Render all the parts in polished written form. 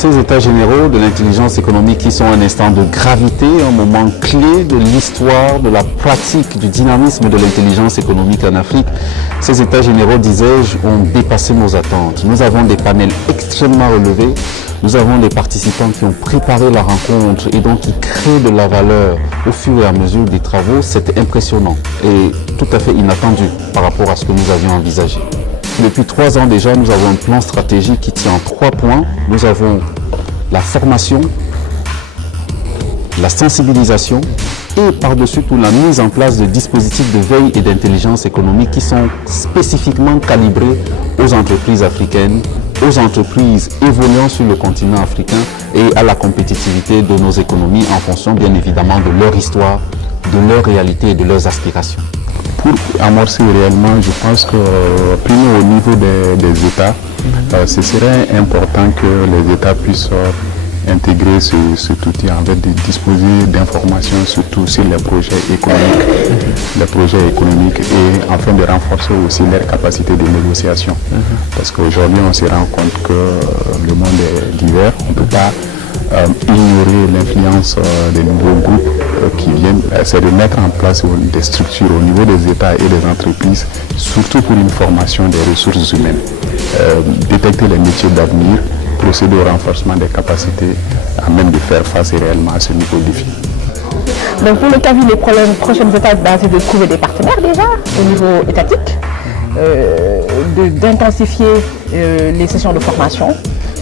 Ces états généraux de l'intelligence économique qui sont un instant de gravité, un moment clé de l'histoire, de la pratique, du dynamisme de l'intelligence économique en Afrique. Ces états généraux, disais-je, ont dépassé nos attentes. Nous avons des panels extrêmement relevés. Nous avons des participants qui ont préparé la rencontre et donc qui créent de la valeur au fur et à mesure des travaux. C'est impressionnant et tout à fait inattendu par rapport à ce que nous avions envisagé. Depuis 3 ans déjà, nous avons un plan stratégique qui tient en 3 points. Nous avons la formation, la sensibilisation et par-dessus tout la mise en place de dispositifs de veille et d'intelligence économique qui sont spécifiquement calibrés aux entreprises africaines, aux entreprises évoluant sur le continent africain et à la compétitivité de nos économies en fonction bien évidemment de leur histoire, de leur réalité et de leurs aspirations. Pour amorcer réellement, je pense que primo au niveau des États, ce serait important que les États puissent intégrer cet outil en fait de disposer d'informations surtout sur les projets économiques et afin de renforcer aussi leur capacité de négociation. Parce qu'aujourd'hui on se rend compte que le monde est divers, on ne peut pas ignorer l'influence des nouveaux groupes qui viennent, c'est de mettre en place des structures au niveau des États et des entreprises, surtout pour une formation des ressources humaines, détecter les métiers d'avenir, procéder au renforcement des capacités à même de faire face réellement à ce nouveau défi. Donc pour le CAVI, les prochaines étapes, c'est de trouver des partenaires déjà au niveau étatique, d'intensifier les sessions de formation,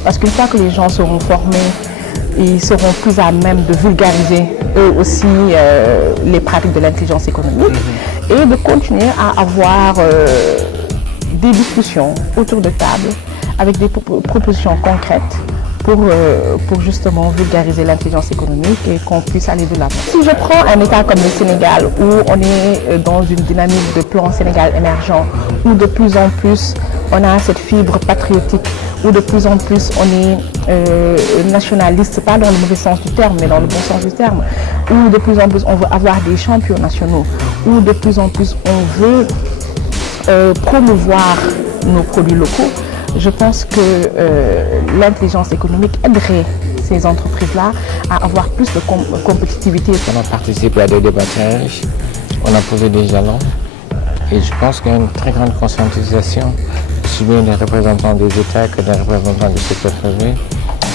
parce qu'une fois que les gens seront formés, ils seront plus à même de vulgariser eux aussi les pratiques de l'intelligence économique et de continuer à avoir des discussions autour de table avec des propositions concrètes pour justement vulgariser l'intelligence économique et qu'on puisse aller de l'avant. Si je prends un État comme le Sénégal où on est dans une dynamique de plan Sénégal émergent, où de plus en plus on a cette fibre patriotique, où de plus en plus on est nationaliste, pas dans le mauvais sens du terme, mais dans le bon sens du terme, où de plus en plus on veut avoir des champions nationaux, où de plus en plus on veut promouvoir nos produits locaux. Je pense que l'intelligence économique aiderait ces entreprises-là à avoir plus de compétitivité. On a participé à des débats très riches, on a posé des jalons et je pense qu'il y a une très grande conscientisation, aussi bien des représentants des États que des représentants du secteur privé,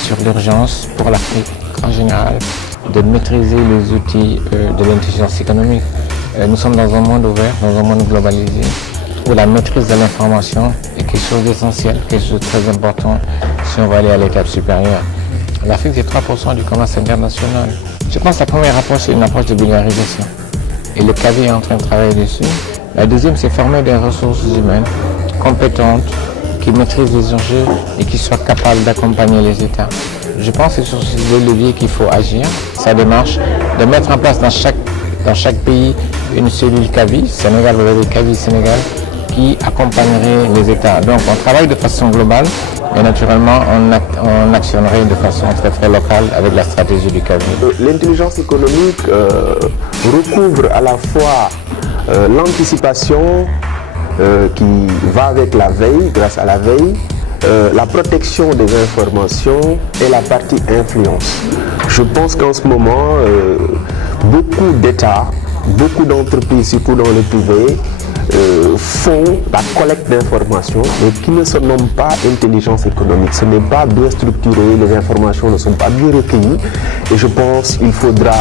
sur l'urgence pour l'Afrique en général de maîtriser les outils de l'intelligence économique. Nous sommes dans un monde ouvert, dans un monde globalisé, où la maîtrise de l'information est quelque chose d'essentiel, quelque chose de très important si on va aller à l'étape supérieure. L'Afrique, c'est 3% du commerce international. Je pense que la première approche, c'est une approche de vulgarisation. Et le CAVI est en train de travailler dessus. La deuxième, c'est former des ressources humaines compétentes, qui maîtrisent les enjeux et qui soient capables d'accompagner les États. Je pense que c'est sur ces deux leviers qu'il faut agir. Sa démarche de mettre en place dans chaque pays une cellule CAVI, Sénégal, vous avez CAVI Sénégal, qui accompagnerait les États. Donc on travaille de façon globale et naturellement on actionnerait de façon très très locale avec la stratégie du CAVI. L'intelligence économique recouvre à la fois l'anticipation qui va avec la veille, grâce à la veille, la protection des informations et la partie influence. Je pense qu'en ce moment, beaucoup d'États, beaucoup d'entreprises, surtout dans le privé, font la collecte d'informations, mais qui ne se nomment pas intelligence économique. Ce n'est pas bien structuré, les informations ne sont pas bien recueillies et je pense qu'il faudra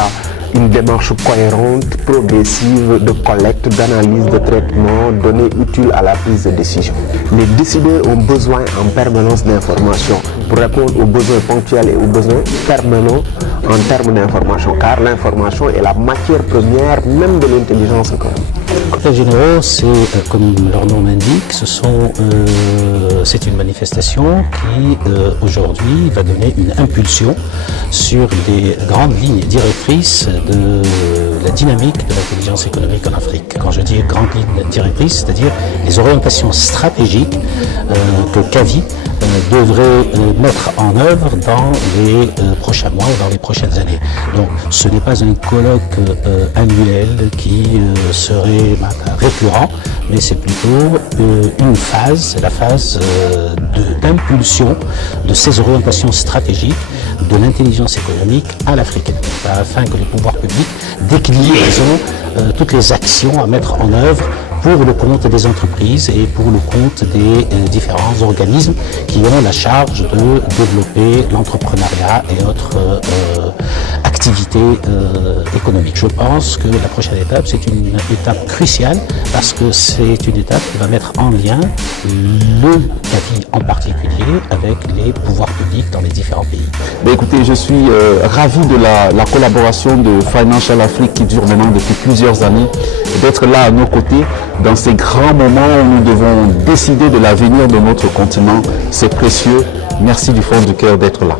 une démarche cohérente, progressive de collecte, d'analyse, de traitement, données utiles à la prise de décision. Les décideurs ont besoin en permanence d'informations pour répondre aux besoins ponctuels et aux besoins permanents en termes d'information, car l'information est la matière première même de l'intelligence économique. Les États généraux, c'est, comme leur nom l'indique, c'est une manifestation qui, aujourd'hui, va donner une impulsion sur les grandes lignes directrices de la dynamique de l'intelligence économique en Afrique. Quand je dis grande ligne directrice, c'est-à-dire les orientations stratégiques que CAVI devrait mettre en œuvre dans les prochains mois ou dans les prochaines années. Donc ce n'est pas un colloque annuel qui serait récurrent, mais c'est plutôt une phase, la phase d'impulsion de ces orientations stratégiques de l'intelligence économique à l'africaine, afin que les pouvoirs publics déclinent toutes les actions à mettre en œuvre pour le compte des entreprises et pour le compte des différents organismes qui ont la charge de développer l'entrepreneuriat et autres activités économiques. Je pense que la prochaine étape, c'est une étape cruciale parce que c'est une étape qui va mettre en lien le CAVI en particulier avec les pouvoirs publics dans les différents pays. Mais écoutez, je suis ravi de la collaboration de Financial Afrique qui dure maintenant depuis plusieurs années, d'être là à nos côtés dans ces grands moments où nous devons décider de l'avenir de notre continent. C'est précieux. Merci du fond du cœur d'être là.